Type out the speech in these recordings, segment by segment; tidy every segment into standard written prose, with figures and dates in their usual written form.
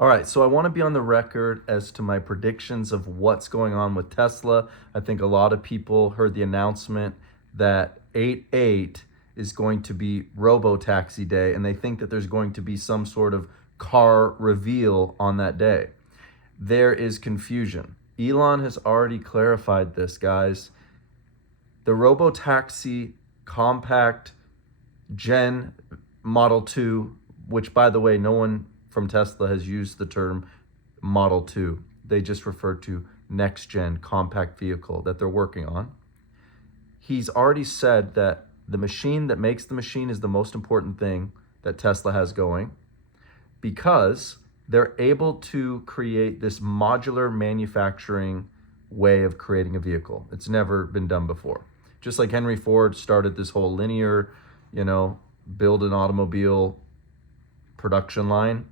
All right, so I want to be on the record as to my predictions of what's going on with Tesla. I think a lot of people heard the announcement that 8/8 is going to be Robo Taxi Day, and they think that there's going to be some sort of car reveal on that day. There is confusion. Elon has already clarified this, guys. The Robo Taxi compact Gen Model 2, which, by the way, no one from Tesla has used the term Model 2. They just refer to next gen compact vehicle that they're working on. He's already said that the machine that makes the machine is the most important thing that Tesla has going, because they're able to create this modular manufacturing way of creating a vehicle. It's never been done before. Just like Henry Ford started this whole linear, build an automobile production line,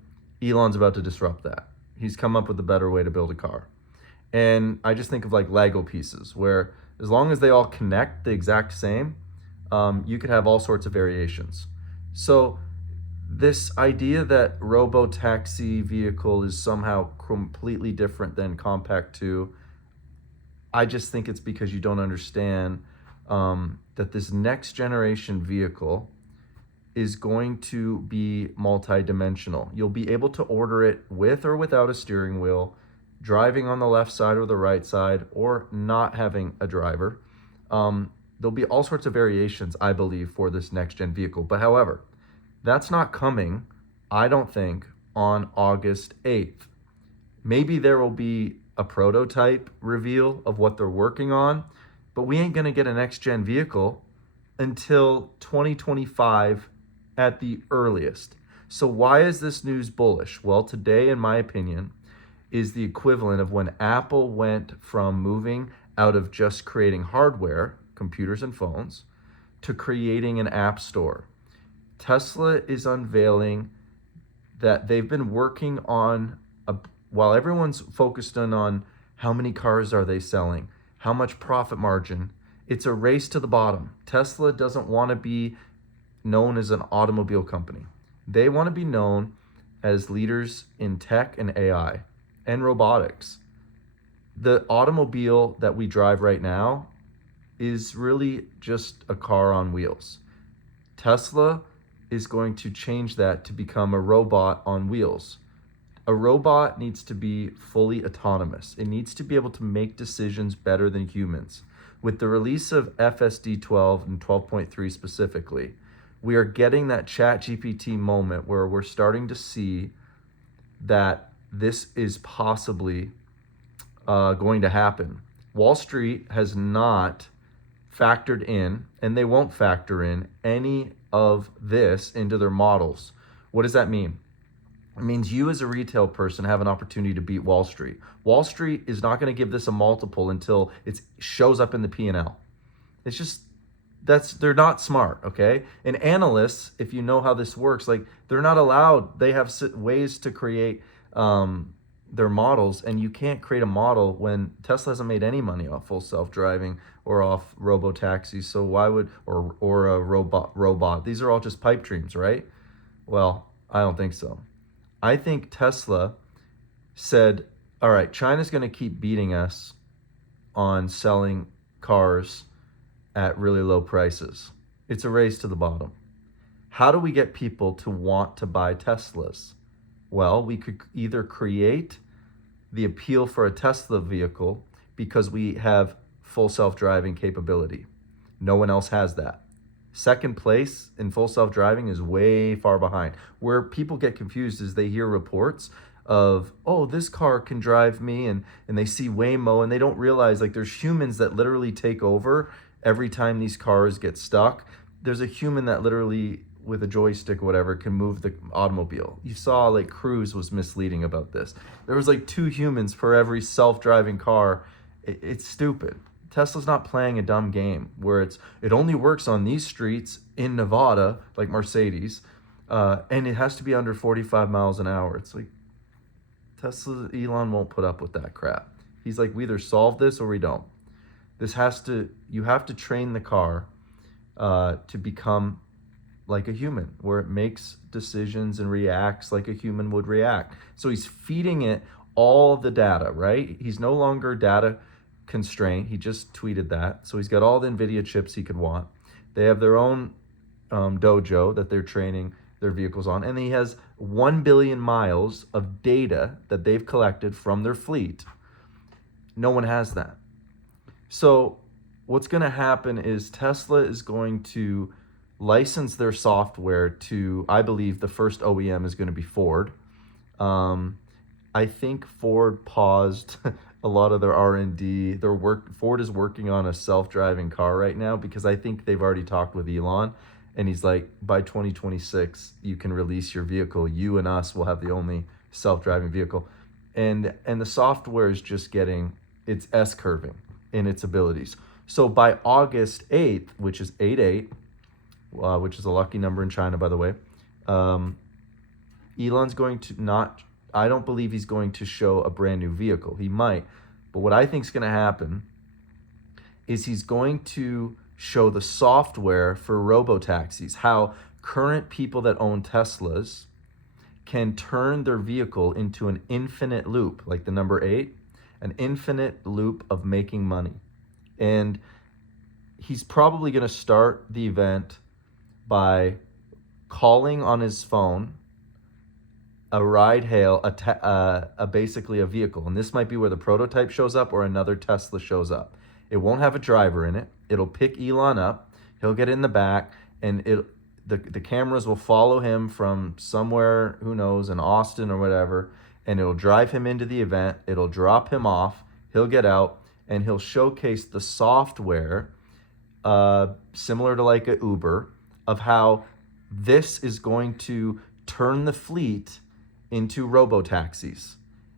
Elon's about to disrupt that. He's come up with a better way to build a car. And I just think of like Lego pieces, where as long as they all connect the exact same, you could have all sorts of variations. So this idea that Robo Taxi vehicle is somehow completely different than Compact 2, I just think it's because you don't understand that this next generation vehicle is going to be multi-dimensional. You'll be able to order it with or without a steering wheel, driving on the left side or the right side, or not having a driver. There'll be all sorts of variations, I believe, for this next-gen vehicle. But however, that's not coming, I don't think, on August 8th. Maybe there will be a prototype reveal of what they're working on, but we ain't gonna get a next-gen vehicle until 2025 at the earliest. So why is this news bullish? Well, today, in my opinion, is the equivalent of when Apple went from moving out of just creating hardware, computers and phones, to creating an app store. Tesla is unveiling that they've been working on, while everyone's focused on how many cars are they selling, how much profit margin, it's a race to the bottom. Tesla doesn't want to be known as an automobile company. They want to be known as leaders in tech and AI and robotics. The automobile that we drive right now is really just a car on wheels. Tesla is going to change that to become a robot on wheels. A robot needs to be fully autonomous. It needs to be able to make decisions better than humans. With the release of FSD 12 and 12.3 specifically, we are getting that ChatGPT moment where we're starting to see that this is possibly going to happen. Wall Street has not factored in, and they won't factor in, any of this into their models. What does that mean? It means you as a retail person have an opportunity to beat Wall Street. Wall Street is not going to give this a multiple until it shows up in the P&L. It's just, they're not smart, okay? And analysts, if you know how this works, like, they're not allowed, they have ways to create their models, and you can't create a model when Tesla hasn't made any money off full self-driving or off Robo Taxi. So why would, or a robot? These are all just pipe dreams, right? Well, I don't think so. I think Tesla said, all right, China's going to keep beating us on selling cars at really low prices. It's a race to the bottom. How do we get people to want to buy Teslas? Well, we could either create the appeal for a Tesla vehicle because we have full self-driving capability. No one else has that. Second place in full self-driving is way far behind. Where people get confused is they hear reports of, oh, this car can drive me, and they see Waymo, and they don't realize, like, there's humans that literally take over every time these cars get stuck. There's a human that literally, with a joystick or whatever, can move the automobile. You saw, like, Cruise was misleading about this. There was like 2 humans per every self-driving car. It's stupid. Tesla's not playing a dumb game where it only works on these streets in Nevada, like Mercedes, and it has to be under 45 miles an hour. It's like, Tesla, Elon won't put up with that crap. He's like, we either solve this or we don't. You have to train the car to become like a human, where it makes decisions and reacts like a human would react. So he's feeding it all the data, right? He's no longer data constrained. He just tweeted that. So he's got all the NVIDIA chips he could want. They have their own dojo that they're training their vehicles on. And he has 1 billion miles of data that they've collected from their fleet. No one has that. So what's going to happen is Tesla is going to license their software to, I believe, the first OEM is going to be Ford. I think Ford paused a lot of their R&D. Ford is working on a self-driving car right now because I think they've already talked with Elon, and he's like, by 2026, you can release your vehicle. You and us will have the only self-driving vehicle. And the software is just getting, it's S-curving in its abilities. So by August 8th, which is 8/8, which is a lucky number in China, by the way, Elon's going to not, I don't believe he's going to show a brand new vehicle. He might. But what I think is going to happen is he's going to show the software for Robo Taxis, how current people that own Teslas can turn their vehicle into an infinite loop, like the number 8, an infinite loop of making money. And he's probably going to start the event by calling on his phone a ride hail, basically a vehicle. And this might be where the prototype shows up or another Tesla shows up. It won't have a driver in it. It'll pick Elon up. He'll get in the back, and the cameras will follow him from somewhere, who knows, in Austin or whatever, and it'll drive him into the event. It'll drop him off. He'll get out, and he'll showcase the software, similar to like a Uber, of how this is going to turn the fleet into Robo Taxis.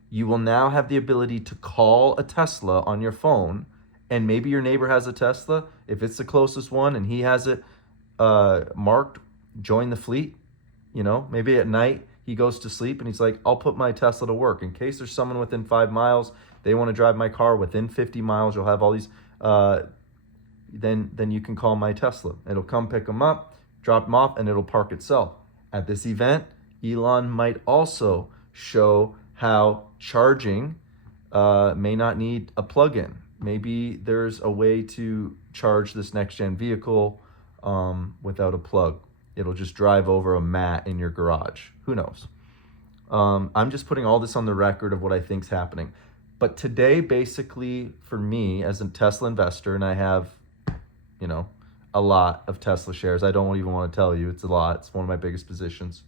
You will now have the ability to call a Tesla on your phone, and maybe your neighbor has a Tesla. If it's the closest one and he has it marked, join the fleet. You know, maybe at night he goes to sleep and he's like, I'll put my Tesla to work. In case there's someone within 5 miles, they want to drive my car within 50 miles, you'll have all these, then you can call my Tesla. It'll come pick them up, drop them off, and it'll park itself. At this event, Elon might also show how charging may not need a plug-in. Maybe there's a way to charge this next-gen vehicle without a plug. It'll just drive over a mat in your garage. Who knows? I'm just putting all this on the record of what I think's happening. But today, basically, for me as a Tesla investor, and I have, a lot of Tesla shares. I don't even want to tell you. It's a lot. It's one of my biggest positions.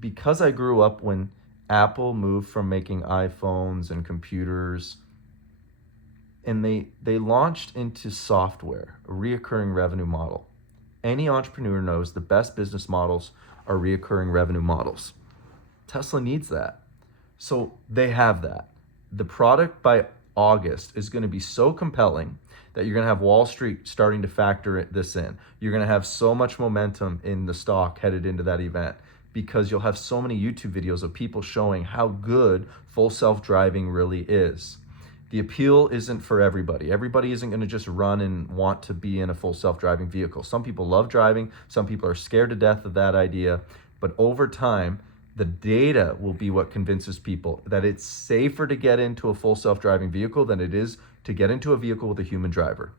Because I grew up when Apple moved from making iPhones and computers, and they launched into software, a reoccurring revenue model. Any entrepreneur knows the best business models are reoccurring revenue models. Tesla needs that. So they have that. The product by August is going to be so compelling that you're going to have Wall Street starting to factor this in. You're going to have so much momentum in the stock headed into that event because you'll have so many YouTube videos of people showing how good full self-driving really is. The appeal isn't for everybody. Everybody isn't going to just run and want to be in a full self-driving vehicle. Some people love driving. Some people are scared to death of that idea. But over time, the data will be what convinces people that it's safer to get into a full self-driving vehicle than it is to get into a vehicle with a human driver.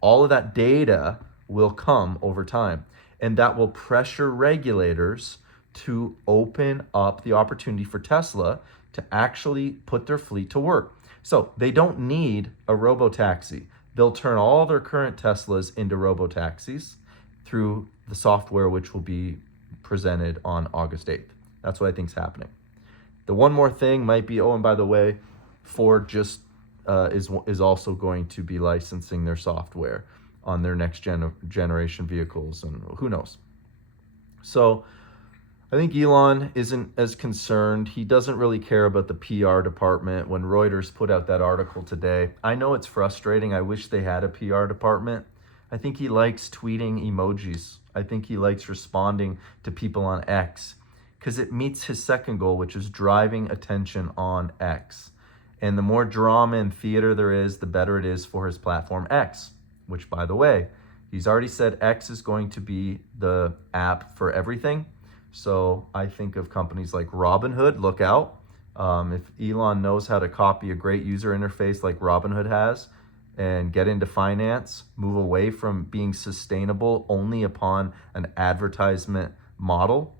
All of that data will come over time, and that will pressure regulators to open up the opportunity for Tesla to actually put their fleet to work. So they don't need a Robo Taxi. They'll turn all their current Teslas into Robo Taxis through the software, which will be presented on August 8th. That's what I think is happening. The one more thing might be, and by the way, Ford just is also going to be licensing their software on their next generation vehicles, and who knows. So I think Elon isn't as concerned. He doesn't really care about the PR department. When Reuters put out that article today, I know it's frustrating. I wish they had a PR department. I think he likes tweeting emojis. I think he likes responding to people on X because it meets his second goal, which is driving attention on X. And the more drama and theater there is, the better it is for his platform X, which, by the way, He's already said X is going to be the app for everything. So I think of companies like Robinhood, look out. If Elon knows how to copy a great user interface like Robinhood has and get into finance, move away from being sustainable only upon an advertisement model,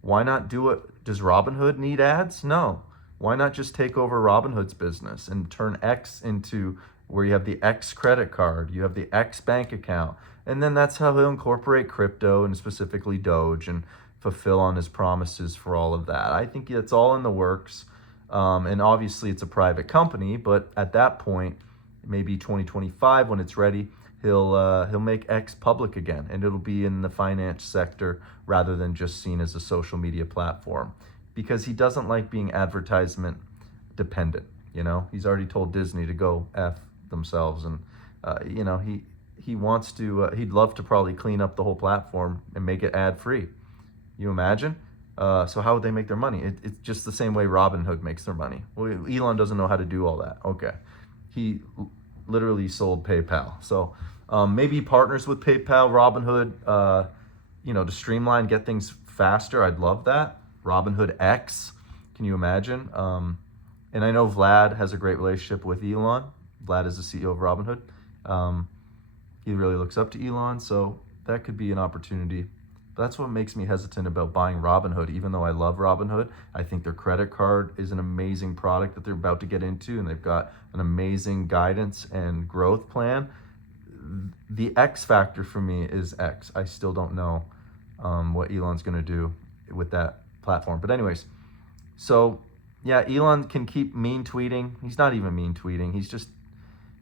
why not do it? Does Robinhood need ads? No. Why not just take over Robinhood's business and turn X into where you have the X credit card, you have the X bank account, and then that's how he'll incorporate crypto and specifically Doge and fulfill on his promises for all of that. I think it's all in the works. And obviously it's a private company, but at that point, maybe 2025 when it's ready, he'll make X public again, and it'll be in the finance sector rather than just seen as a social media platform, because he doesn't like being advertisement dependent. He's already told Disney to go F themselves, and he wants to. He'd love to probably clean up the whole platform and make it ad free. You imagine? So how would they make their money? It's just the same way Robinhood makes their money. Well, Elon doesn't know how to do all that. Okay. He literally sold PayPal. So maybe he partners with PayPal, Robinhood, to streamline, get things faster. I'd love that. Robinhood X. Can you imagine? And I know Vlad has a great relationship with Elon. Vlad is the CEO of Robinhood. He really looks up to Elon. So that could be an opportunity. That's what makes me hesitant about buying Robinhood, even though I love Robinhood. I think their credit card is an amazing product that they're about to get into, and they've got an amazing guidance and growth plan. The X factor for me is X. I still don't know what Elon's going to do with that platform. But anyways, so yeah, Elon can keep mean tweeting. He's not even mean tweeting.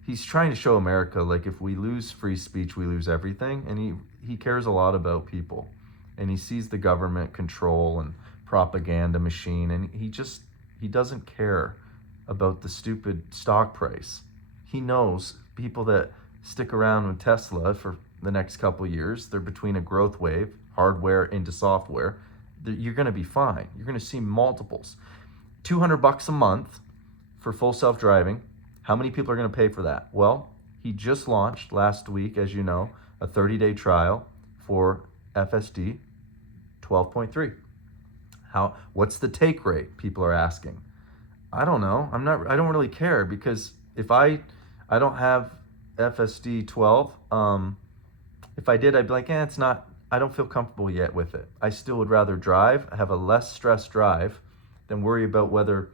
He's trying to show America, like, if we lose free speech, we lose everything. And he cares a lot about people. And he sees the government control and propaganda machine, and he doesn't care about the stupid stock price. He knows people that stick around with Tesla for the next couple of years, they're between a growth wave, hardware into software, you're going to be fine. You're going to see multiples. $200 a month for full self-driving. How many people are going to pay for that? Well, he just launched last week, as you know, a 30-day trial for FSD 12.3. What's the take rate? People are asking. I don't know. I don't really care, because if I don't have FSD 12, if I did, I'd be like, it's not, I don't feel comfortable yet with it. I still would rather drive, have a less stressed drive than worry about whether,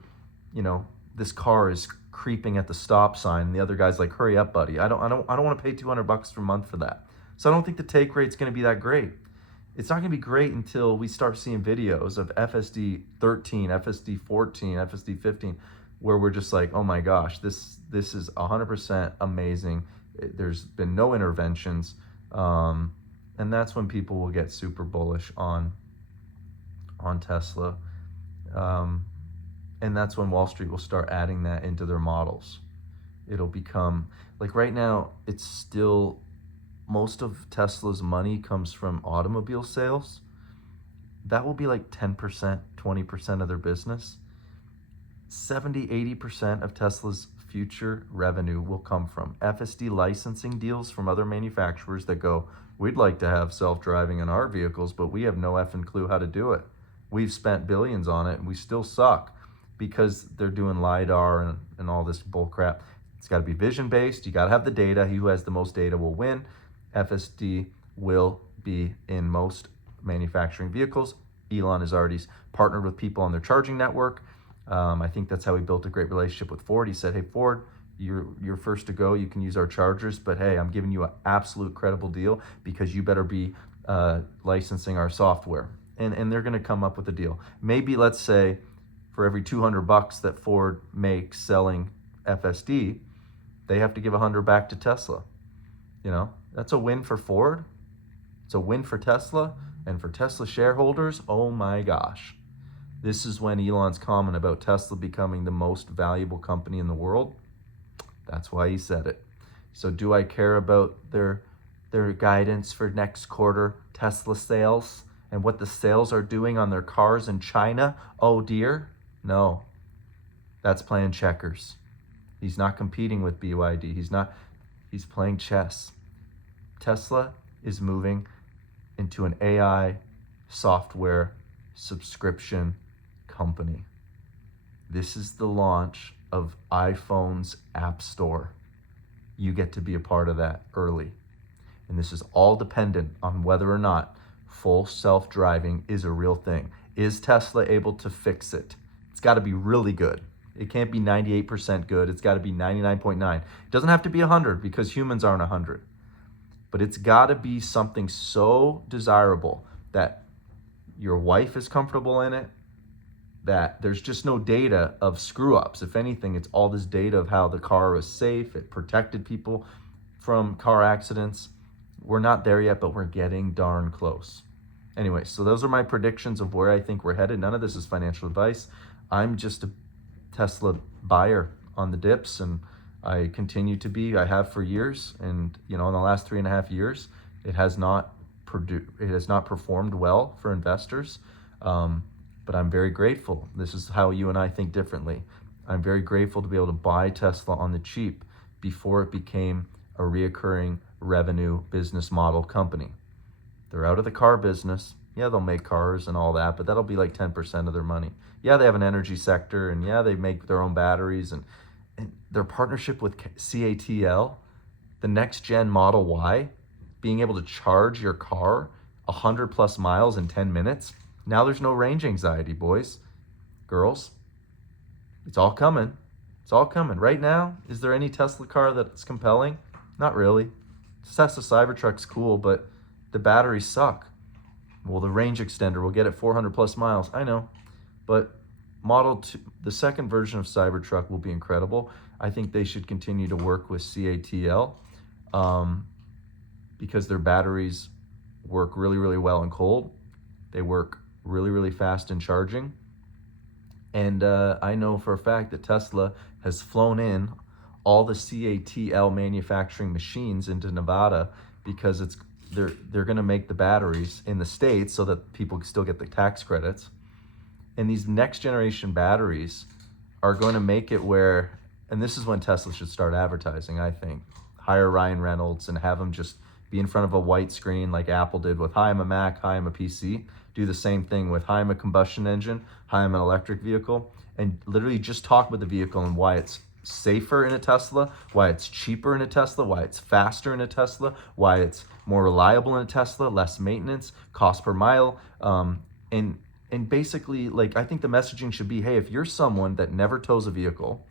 this car is creeping at the stop sign and the other guy's like, hurry up, buddy. I don't want to pay $200 per month for that. So I don't think the take rate's going to be that great. It's not going to be great until we start seeing videos of FSD 13, FSD 14, FSD 15, where we're just like, oh my gosh, this is 100% amazing. There's been no interventions. And that's when people will get super bullish on Tesla. And that's when Wall Street will start adding that into their models. It'll become, like right now, it's still, most of Tesla's money comes from automobile sales. That will be like 10%, 20% of their business. 70, 80% of Tesla's future revenue will come from FSD licensing deals from other manufacturers that go, we'd like to have self-driving in our vehicles, but we have no effing clue how to do it. We've spent billions on it and we still suck, because they're doing LiDAR and all this bull crap. It's got to be vision-based. You got to have the data. He who has the most data will win. FSD will be in most manufacturing vehicles. Elon has already partnered with people on their charging network. I think that's how he built a great relationship with Ford. He said, hey, Ford, you're first to go. You can use our chargers, but hey, I'm giving you an absolute credible deal because you better be licensing our software. And they're going to come up with a deal. Maybe, let's say, for every $200 that Ford makes selling FSD, they have to give 100 back to Tesla. That's a win for Ford. It's a win for Tesla, and for Tesla shareholders, oh my gosh. This is when Elon's comment about Tesla becoming the most valuable company in the world. That's why he said it. So do I care about their guidance for next quarter Tesla sales and what the sales are doing on their cars in China? Oh dear. No. That's playing checkers. He's not competing with BYD. He's playing chess. Tesla is moving into an AI software subscription company. This is the launch of iPhone's App Store. You get to be a part of that early. And this is all dependent on whether or not full self-driving is a real thing. Is Tesla able to fix it? It's got to be really good. It can't be 98% good. It's got to be 99.9. It doesn't have to be 100 because humans aren't 100. But it's got to be something so desirable that your wife is comfortable in it, that there's just no data of screw-ups. If anything, it's all this data of how the car was safe, it protected people from car accidents. We're not there yet, but we're getting darn close. Anyway, so those are my predictions of where I think we're headed. None of this is financial advice. I'm just a Tesla buyer on the dips, and I continue to be. I have for years, and in the last 3.5 years, it has not performed well for investors. But I'm very grateful. This is how you and I think differently. I'm very grateful to be able to buy Tesla on the cheap before it became a reoccurring revenue business model company. They're out of the car business. Yeah, they'll make cars and all that, but that'll be like 10% of their money. Yeah, they have an energy sector, and yeah, they make their own batteries, and their partnership with CATL, the next gen Model Y, being able to charge your car 100 plus miles in 10 minutes. Now there's no range anxiety, boys, girls. It's all coming. It's all coming. Right now, is there any Tesla car that's compelling? Not really. Tesla Cybertruck's cool, but the batteries suck. Well, the range extender will get it 400 plus miles. I know. But Model 2, the second version of Cybertruck will be incredible. I think they should continue to work with CATL because their batteries work really, really well in cold. They work really, really fast in charging. And I know for a fact that Tesla has flown in all the CATL manufacturing machines into Nevada because they're going to make the batteries in the States so that people can still get the tax credits. And these next generation batteries are going to make it where, and this is when Tesla should start advertising, I think. Hire Ryan Reynolds and have him just be in front of a white screen like Apple did with, hi, I'm a Mac, hi, I'm a PC. Do the same thing with, hi, I'm a combustion engine, hi, I'm an electric vehicle. And literally just talk with the vehicle and why it's safer in a Tesla, why it's cheaper in a Tesla, why it's faster in a Tesla, why it's more reliable in a Tesla, less maintenance, cost per mile. And basically, like, I think the messaging should be, hey, if you're someone that never tows a vehicle,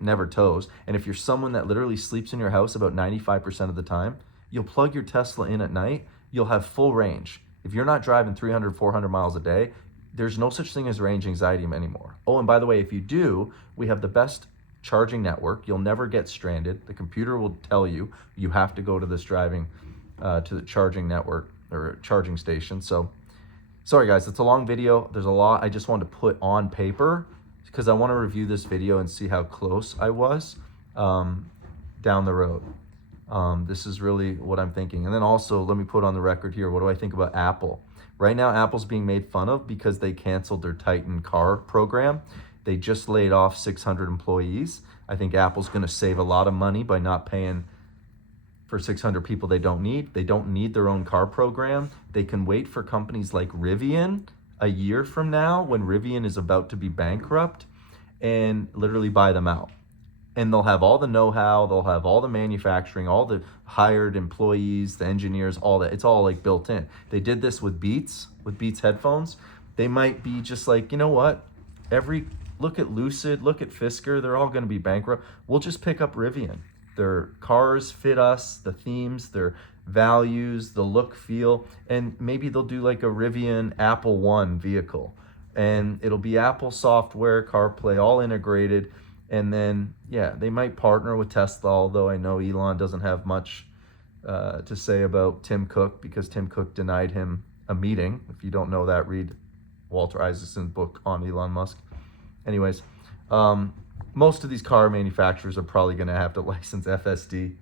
never tows, and if you're someone that literally sleeps in your house about 95% of the time, you'll plug your Tesla in at night, you'll have full range. If you're not driving 300, 400 miles a day, there's no such thing as range anxiety anymore. Oh, and by the way, if you do, we have the best charging network. You'll never get stranded. The computer will tell you have to go to this to the charging network or charging station. So, sorry guys, it's a long video. There's a lot I just wanted to put on paper because I want to review this video and see how close I was down the road. This is really what I'm thinking. And then also, let me put on the record here, what do I think about Apple? Right now, Apple's being made fun of because they canceled their Titan car program. They just laid off 600 employees. I think Apple's going to save a lot of money by not paying for 600 people they don't need. They don't need their own car program. They can wait for companies like Rivian a year from now when Rivian is about to be bankrupt and literally buy them out. And they'll have all the know-how, they'll have all the manufacturing, all the hired employees, the engineers, all that. It's all like built in. They did this with Beats headphones. They might be just like, you know what? Look at Lucid, look at Fisker, they're all gonna be bankrupt. We'll just pick up Rivian. Their cars fit us, the themes, their values, the look, feel, and maybe they'll do like a Rivian Apple One vehicle. And it'll be Apple software, CarPlay, all integrated. And then, yeah, they might partner with Tesla, although I know Elon doesn't have much to say about Tim Cook because Tim Cook denied him a meeting. If you don't know that, read Walter Isaacson's book on Elon Musk. Anyways, most of these car manufacturers are probably going to have to license FSD,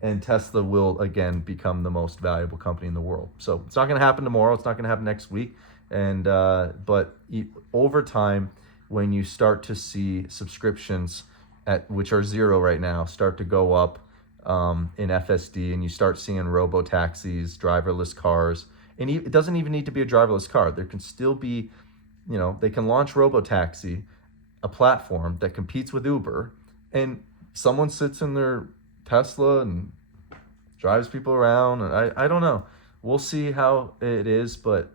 and Tesla will, again, become the most valuable company in the world. So it's not going to happen tomorrow. It's not going to happen next week. And but over time, when you start to see subscriptions which are zero right now, start to go up, in FSD, and you start seeing robo taxis, driverless cars, and it doesn't even need to be a driverless car. There can still be, they can launch Robo Taxi, a platform that competes with Uber, and someone sits in their Tesla and drives people around. And I don't know. We'll see how it is, but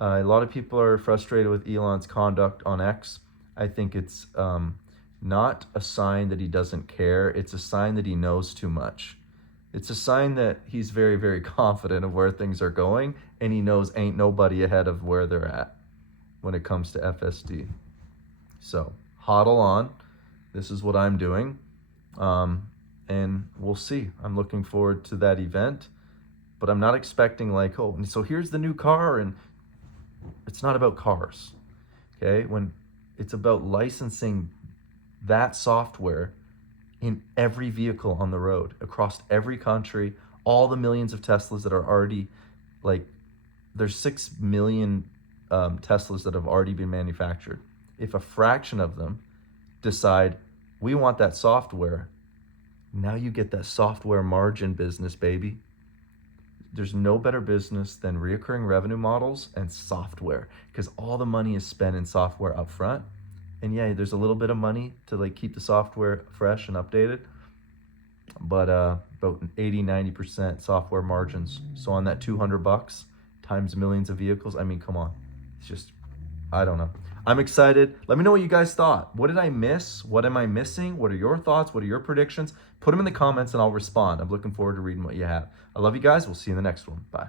a lot of people are frustrated with Elon's conduct on X. I think it's not a sign that he doesn't care. It's a sign that he knows too much. It's a sign that he's very, very confident of where things are going, and he knows ain't nobody ahead of where they're at when it comes to FSD. So hodl on. This is what I'm doing. And we'll see. I'm looking forward to that event, but I'm not expecting like, oh, and so here's the new car, and it's not about cars, okay? When it's about licensing that software in every vehicle on the road, across every country, all the millions of Teslas that are already, like, there's 6 million Teslas that have already been manufactured. If a fraction of them decide, we want that software, now you get that software margin business, baby. There's no better business than reoccurring revenue models and software, because all the money is spent in software up front. And yeah, there's a little bit of money to like keep the software fresh and updated, but about 80-90% software margins. So on that $200 times millions of vehicles, I mean, come on. It's just, I don't know. I'm excited. Let me know what you guys thought. What did I miss? What am I missing? What are your thoughts? What are your predictions? Put them in the comments and I'll respond. I'm looking forward to reading what you have. I love you guys. We'll see you in the next one. Bye.